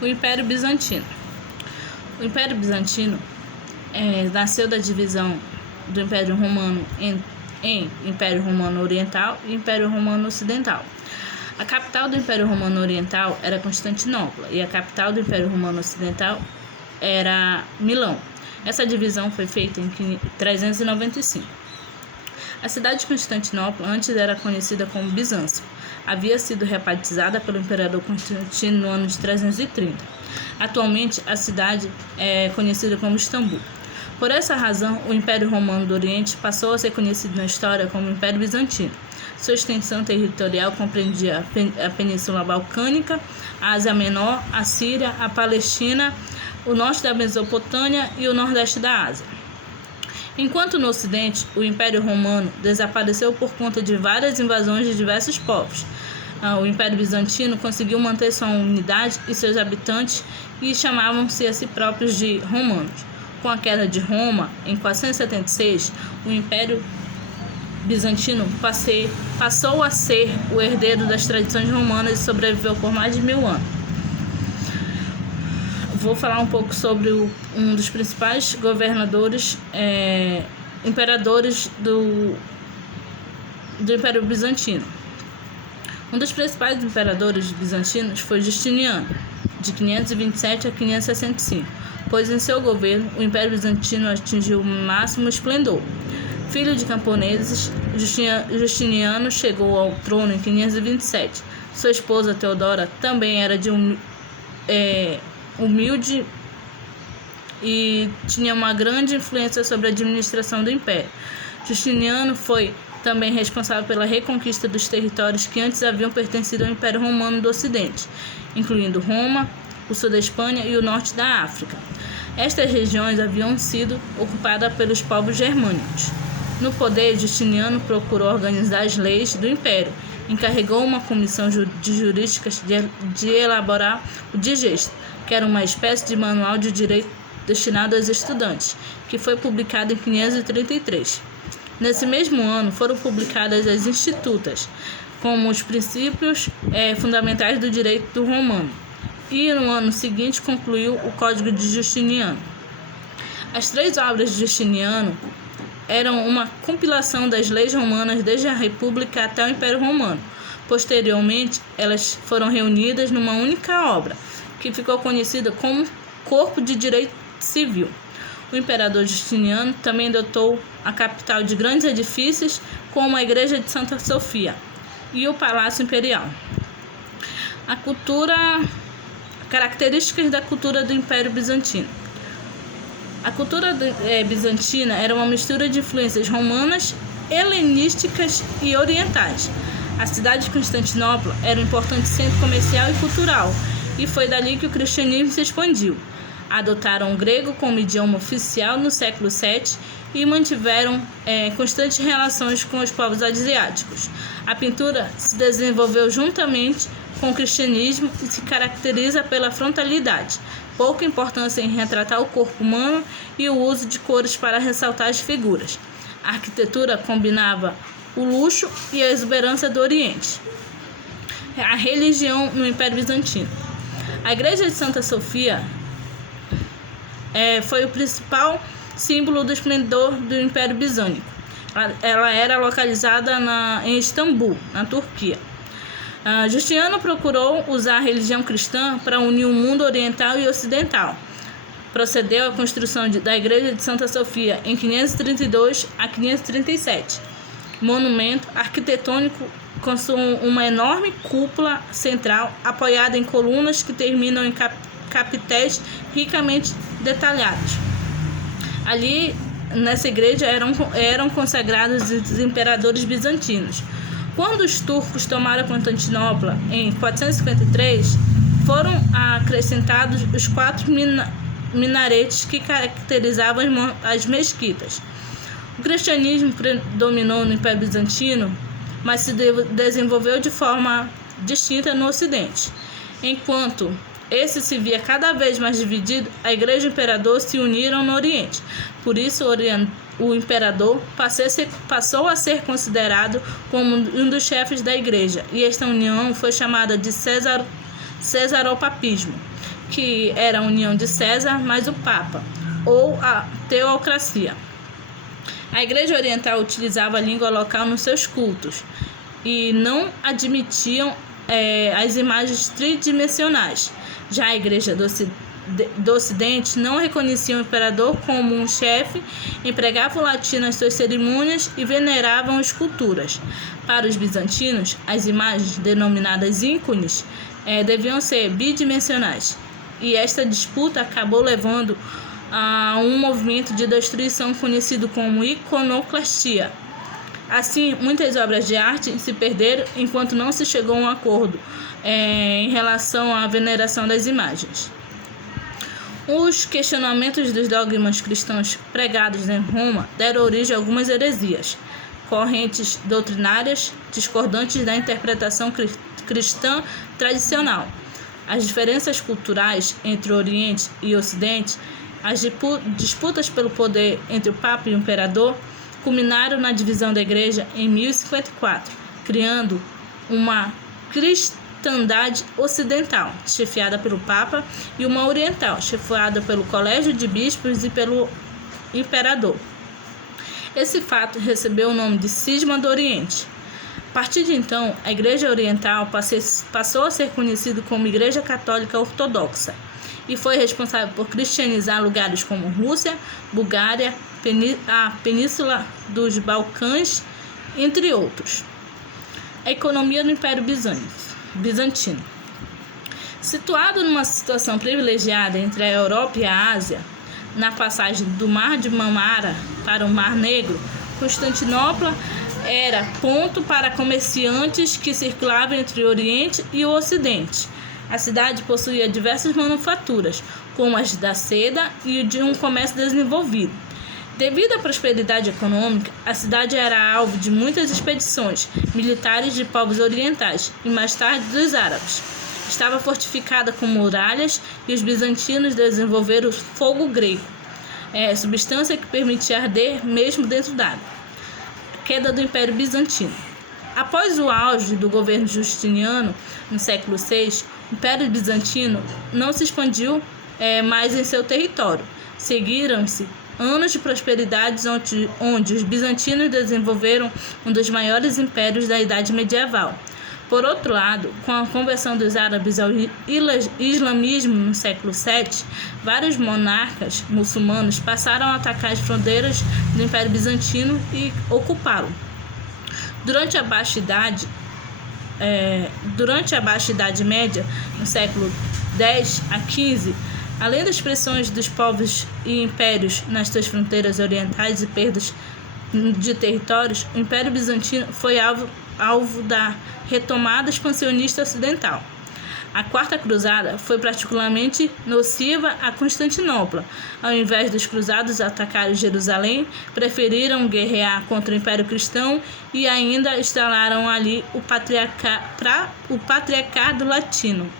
O Império Bizantino. O Império Bizantino nasceu da divisão do Império Romano em Império Romano Oriental e Império Romano Ocidental. A capital do Império Romano Oriental era Constantinopla e a capital do Império Romano Ocidental era Milão. Essa divisão foi feita em 395. A cidade de Constantinopla antes era conhecida como Bizâncio. Havia sido rebatizada pelo imperador Constantino no ano de 330. Atualmente, a cidade é conhecida como Istambul. Por essa razão, o Império Romano do Oriente passou a ser conhecido na história como Império Bizantino. Sua extensão territorial compreendia a Península Balcânica, a Ásia Menor, a Síria, a Palestina, o norte da Mesopotâmia e o nordeste da Ásia. Enquanto no Ocidente, o Império Romano desapareceu por conta de várias invasões de diversos povos. O Império Bizantino conseguiu manter sua unidade e seus habitantes e chamavam-se a si próprios de romanos. Com a queda de Roma, em 476, o Império Bizantino passou a ser o herdeiro das tradições romanas e sobreviveu por mais de 1000 anos. Vou falar um pouco sobre um dos principais imperadores do Império Bizantino. Um dos principais imperadores bizantinos foi Justiniano, de 527 a 565, pois em seu governo o Império Bizantino atingiu o máximo esplendor. Filho de camponeses, Justiniano chegou ao trono em 527. Sua esposa Teodora também era humilde e tinha uma grande influência sobre a administração do Império. Justiniano foi também responsável pela reconquista dos territórios que antes haviam pertencido ao Império Romano do Ocidente, incluindo Roma, o sul da Espanha e o norte da África. Estas regiões haviam sido ocupadas pelos povos germânicos. No poder, Justiniano procurou organizar as leis do Império, encarregou uma comissão de juristas de elaborar o Digesto, que era uma espécie de manual de direito destinado aos estudantes, que foi publicado em 533. Nesse mesmo ano, foram publicadas as Institutas, como os princípios fundamentais do direito romano, e no ano seguinte concluiu o Código de Justiniano. As 3 obras de Justiniano eram uma compilação das leis romanas desde a República até o Império Romano. Posteriormente, elas foram reunidas numa única obra, que ficou conhecida como Corpo de Direito Civil. O imperador Justiniano também dotou a capital de grandes edifícios, como a Igreja de Santa Sofia e o Palácio Imperial. Características da cultura do Império Bizantino. A cultura bizantina era uma mistura de influências romanas, helenísticas e orientais. A cidade de Constantinopla era um importante centro comercial e cultural, e foi dali que o cristianismo se expandiu. Adotaram o grego como idioma oficial no século VII e mantiveram constantes relações com os povos asiáticos. A pintura se desenvolveu juntamente com o cristianismo e se caracteriza pela frontalidade, pouca importância em retratar o corpo humano e o uso de cores para ressaltar as figuras. A arquitetura combinava o luxo e a exuberância do Oriente. A religião no Império Bizantino. A Igreja de Santa Sofia foi o principal símbolo do esplendor do Império Bizânico. Ela era localizada em Istambul, na Turquia. Justiniano procurou usar a religião cristã para unir o mundo oriental e ocidental. Procedeu à construção da Igreja de Santa Sofia em 532 a 537. Monumento arquitetônico com uma enorme cúpula central apoiada em colunas que terminam em capitéis ricamente detalhados. Ali, nessa igreja, eram consagrados os imperadores bizantinos. Quando os turcos tomaram Constantinopla em 453, foram acrescentados os 4 minaretes que caracterizavam as mesquitas. O cristianismo predominou no Império Bizantino, mas se desenvolveu de forma distinta no Ocidente. Enquanto esse se via cada vez mais dividido, a Igreja e o Imperador se uniram no Oriente. Por isso, o Imperador passou a ser considerado como um dos chefes da Igreja, e esta união foi chamada de Cesaropapismo, que era a união de César mais o Papa, ou a teocracia. A Igreja Oriental utilizava a língua local nos seus cultos e não admitiam as imagens tridimensionais. Já a Igreja do Ocidente não reconhecia o imperador como um chefe, empregava o latim nas suas cerimônias e veneravam esculturas. Para os bizantinos, as imagens, denominadas ícones, deviam ser bidimensionais, e esta disputa acabou levando a um movimento de destruição conhecido como iconoclastia. Assim, muitas obras de arte se perderam enquanto não se chegou a um acordo em relação à veneração das imagens. Os questionamentos dos dogmas cristãos pregados em Roma deram origem a algumas heresias, correntes doutrinárias discordantes da interpretação cristã tradicional. As diferenças culturais entre o Oriente e o Ocidente, as disputas pelo poder entre o Papa e o Imperador, culminaram na divisão da Igreja em 1054, criando uma cristandade ocidental, chefiada pelo Papa, e uma oriental, chefiada pelo Colégio de Bispos e pelo Imperador. Esse fato recebeu o nome de Cisma do Oriente. A partir de então, a Igreja Oriental passou a ser conhecida como Igreja Católica Ortodoxa e foi responsável por cristianizar lugares como Rússia, Bulgária, a Península dos Balcãs, entre outros. A economia do Império Bizantino. Situado numa situação privilegiada entre a Europa e a Ásia, na passagem do Mar de Mármara para o Mar Negro, Constantinopla era ponto para comerciantes que circulavam entre o Oriente e o Ocidente. A cidade possuía diversas manufaturas, como as da seda e de um comércio desenvolvido. Devido à prosperidade econômica, a cidade era alvo de muitas expedições militares de povos orientais e mais tarde dos árabes. Estava fortificada com muralhas e os bizantinos desenvolveram o fogo grego, substância que permitia arder mesmo dentro d'água. Queda do Império Bizantino. Após o auge do governo Justiniano, no século VI, o Império Bizantino não se expandiu mais em seu território. Seguiram-se anos de prosperidade onde os bizantinos desenvolveram um dos maiores impérios da Idade Medieval. Por outro lado, com a conversão dos árabes ao islamismo no século VII, vários monarcas muçulmanos passaram a atacar as fronteiras do Império Bizantino e ocupá-lo. Durante a Baixa Idade Média, no século X a XV, além das pressões dos povos e impérios nas suas fronteiras orientais e perdas de territórios, o Império Bizantino foi alvo da retomada expansionista ocidental. A Quarta Cruzada foi particularmente nociva a Constantinopla. Ao invés dos cruzados atacarem Jerusalém, preferiram guerrear contra o Império Cristão e ainda instalaram ali o Patriarcado Latino.